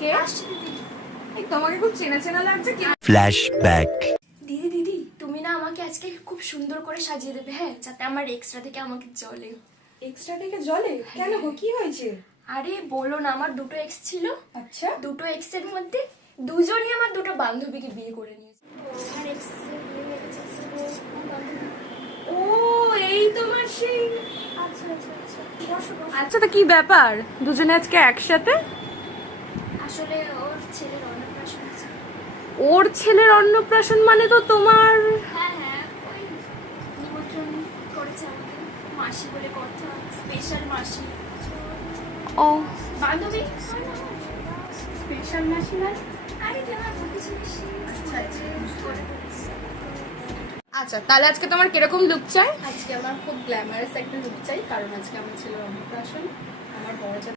কে? এই তোমাকে খুব চেনা চেনা লাগছে কি? ফ্ল্যাশব্যাক। দিদি দিদি, তুমি না আমাকে আজকে খুব সুন্দর করে সাজিয়ে দেবে, হ্যাঁ, যাতে আমার এক্সট্রা থেকে আমাকে চলে। এক্সট্রা থেকে জলে কেন গো, কি হয়েছে? আরে বলো না, আমার দুটো এক্স ছিল। আচ্ছা, দুটো এক্স এর মধ্যে দুজনই আমার দুটো বান্ধবীকে বিয়ে করে নিয়েছে। আমার এক্স বিয়ে হয়ে গেছে, আমার বান্ধবী। ও এই তোমার সেই। আচ্ছা আচ্ছা আচ্ছা, বসো বসো। আচ্ছা, তো কি ব্যাপার দুজনে আজকে একসাথে? আসলে ওর ছেলের অন্নপ্রাশন আছে। ওর ছেলের অন্নপ্রাশন মানে তো তোমার? হ্যাঁ হ্যাঁ, ওই নিমন্ত্রণ করেছে আমাকে, মাসি বলে কথা, স্পেশাল মাসি। ও বান্ধবী স্পেশাল মাসি মানে? আরে তোমার বুঝেছি বেশি। আচ্ছা আচ্ছা। আচ্ছা, তাহলে আজকে তোমার কিরকম লুক চাই? আজকে আমার খুব গ্ল্যামারাস একটা লুক চাই, কারণ আজকে আমার ছেলের অন্নপ্রাশন। আমার বর